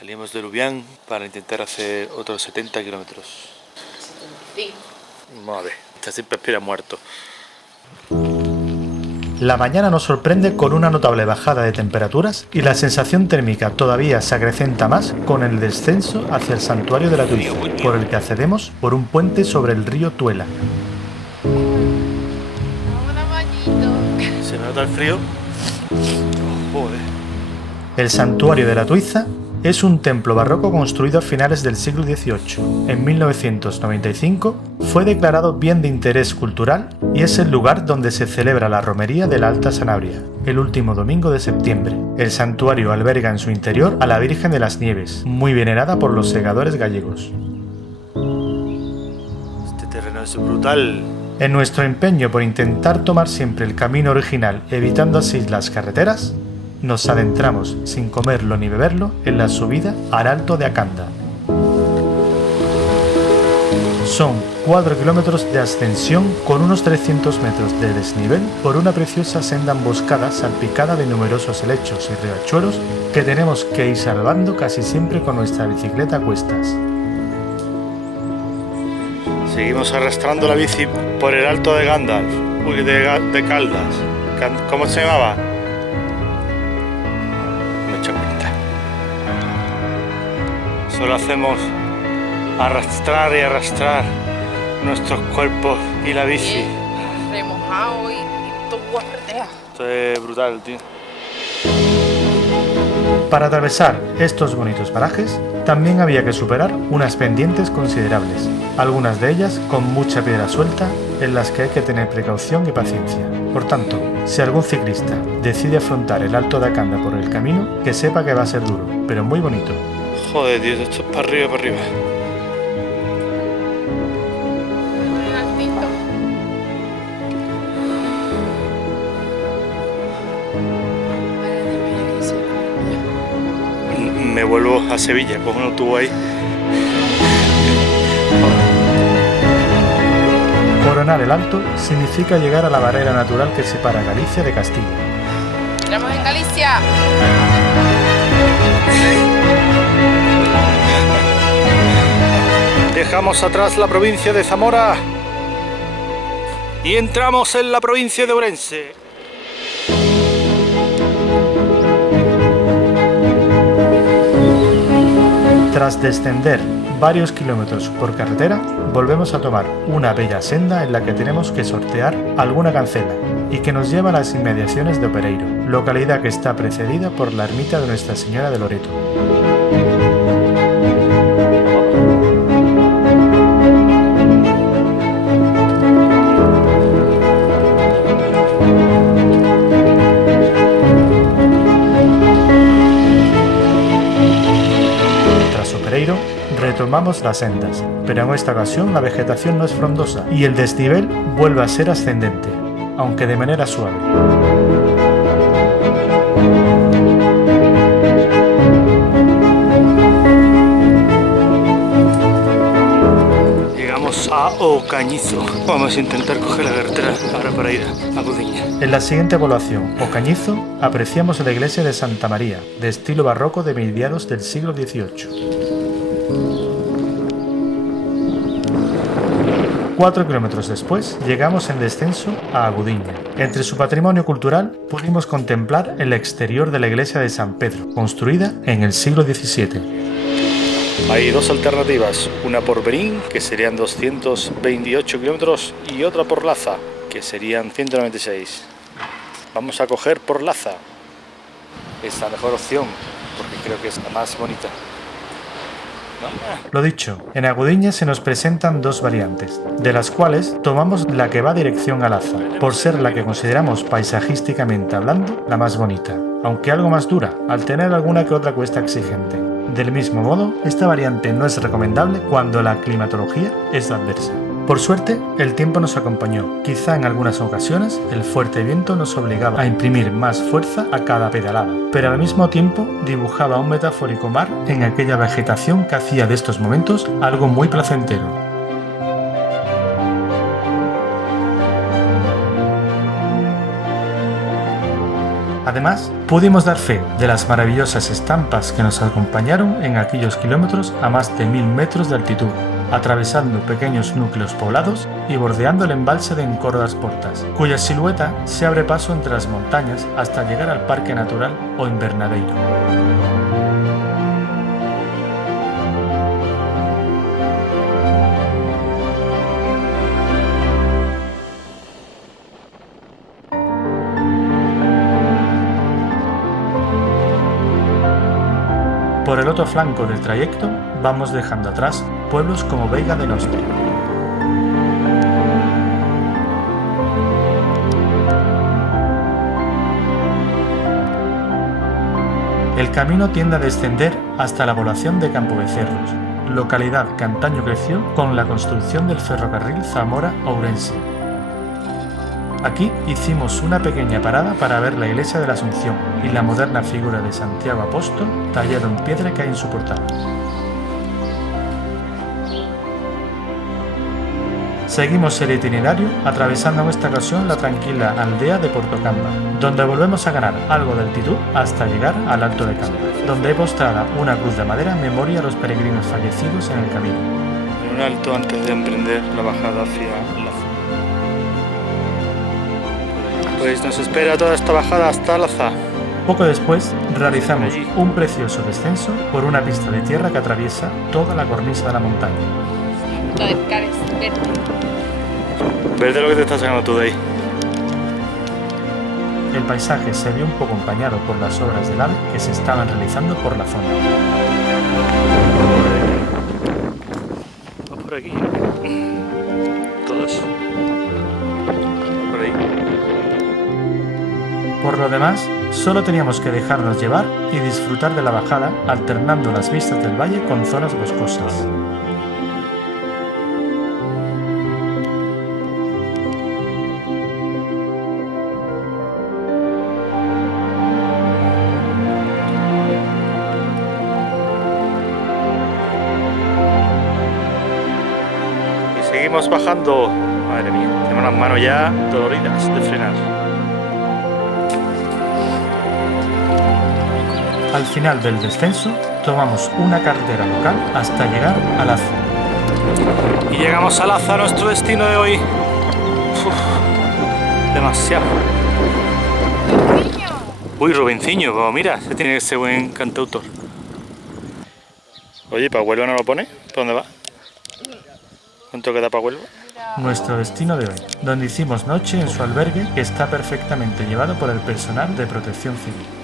Salimos de Lubián para intentar hacer otros 70 kilómetros. 75. Madre, esta siempre aspira muerto. La mañana nos sorprende con una notable bajada de temperaturas y la sensación térmica todavía se acrecenta más con el descenso hacia el santuario de la Tuiza, por el que accedemos por un puente sobre el río Tuela. ¿Se nota el frío? Joder. El santuario de la Tuiza es un templo barroco construido a finales del siglo XVIII. En 1995 fue declarado Bien de Interés Cultural y es el lugar donde se celebra la romería de la Alta Sanabria, el último domingo de septiembre. El santuario alberga en su interior a la Virgen de las Nieves, muy venerada por los segadores gallegos. Este terreno es brutal. En nuestro empeño por intentar tomar siempre el camino original, evitando así las carreteras, nos adentramos, sin comerlo ni beberlo, en la subida al Alto de Acanda. Son 4 kilómetros de ascensión con unos 300 metros de desnivel por una preciosa senda emboscada salpicada de numerosos helechos y riachuelos que tenemos que ir salvando casi siempre con nuestra bicicleta a cuestas. Seguimos arrastrando la bici por el Alto de Gandalf, de Caldas. ¿Cómo se llamaba? No he hecho cuenta. Solo hacemos arrastrar y arrastrar nuestros cuerpos y la bici. Remojado y todo guarretea. Esto es brutal, tío. Para atravesar estos bonitos parajes, también había que superar unas pendientes considerables, algunas de ellas con mucha piedra suelta en las que hay que tener precaución y paciencia. Por tanto, si algún ciclista decide afrontar el Alto de Acanda por el camino, que sepa que va a ser duro, pero muy bonito. Joder, Dios, esto es para arriba, para arriba. Me vuelvo a Sevilla, cojo un autobús ahí. Coronar el Alto significa llegar a la barrera natural que separa Galicia de Castilla. ¡Estamos en Galicia! Dejamos atrás la provincia de Zamora y entramos en la provincia de Ourense. Tras descender varios kilómetros por carretera, volvemos a tomar una bella senda en la que tenemos que sortear alguna cancela y que nos lleva a las inmediaciones de Opereiro, localidad que está precedida por la ermita de Nuestra Señora de Loreto. Retomamos las sendas, pero en esta ocasión la vegetación no es frondosa y el desnivel vuelve a ser ascendente, aunque de manera suave. Llegamos a Ocañizo. Vamos a intentar coger la carretera ahora para ir a Gudiña. En la siguiente población, Ocañizo, apreciamos la iglesia de Santa María, de estilo barroco de mediados del siglo XVIII. 4 kilómetros después, llegamos en descenso a Agudiña. Entre su patrimonio cultural pudimos contemplar el exterior de la iglesia de San Pedro, construida en el siglo XVII. Hay dos alternativas, una por Berín, que serían 228 kilómetros, y otra por Laza, que serían 196. Vamos a coger por Laza. Es la mejor opción, porque creo que es la más bonita. Lo dicho, en Agudiña se nos presentan dos variantes, de las cuales tomamos la que va dirección a Laza, por ser la que consideramos paisajísticamente hablando la más bonita, aunque algo más dura, al tener alguna que otra cuesta exigente. Del mismo modo, esta variante no es recomendable cuando la climatología es adversa. Por suerte, el tiempo nos acompañó. Quizá en algunas ocasiones el fuerte viento nos obligaba a imprimir más fuerza a cada pedalada, pero al mismo tiempo dibujaba un metafórico mar en aquella vegetación que hacía de estos momentos algo muy placentero. Además, pudimos dar fe de las maravillosas estampas que nos acompañaron en aquellos kilómetros a más de 1000 metros de altitud, atravesando pequeños núcleos poblados y bordeando el embalse de Encoro das Portas, cuya silueta se abre paso entre las montañas hasta llegar al Parque Natural o Invernadeiro. Por el otro flanco del trayecto vamos dejando atrás pueblos como Veiga de Nostre. El camino tiende a descender hasta la población de Campobecerros, localidad que antaño creció con la construcción del ferrocarril Zamora-Ourense. Aquí hicimos una pequeña parada para ver la iglesia de la Asunción y la moderna figura de Santiago Apóstol tallado en piedra que hay en su portal. Seguimos el itinerario atravesando en esta ocasión la tranquila aldea de Portocamba, donde volvemos a ganar algo de altitud hasta llegar al Alto de Camba, donde hay postrada una cruz de madera en memoria a los peregrinos fallecidos en el camino. En un alto antes de emprender la bajada hacia Laza. Pues nos espera toda esta bajada hasta Laza. Poco después realizamos un precioso descenso por una pista de tierra que atraviesa toda la cornisa de la montaña. Todo el cara es verde. Verde lo que te estás sacando tú de ahí. El paisaje se vio un poco empañado por las obras del AVE que se estaban realizando por la zona. Va por aquí. Todos. Por ahí. Por lo demás, solo teníamos que dejarnos llevar y disfrutar de la bajada alternando las vistas del valle con zonas boscosas. Seguimos bajando. Madre mía, tengo las manos ya doloridas de frenar. Al final del descenso, tomamos una carretera local hasta llegar a Laza. Y llegamos a Laza, nuestro destino de hoy. Uf, demasiado. Uy, Rubenciño, como mira, se tiene ese buen cantautor. Oye, ¿para Huelva no lo pone? ¿Para dónde va? ¿Cuánto queda para Huelva? Nuestro destino de hoy, donde hicimos noche en su albergue que está perfectamente llevado por el personal de Protección Civil.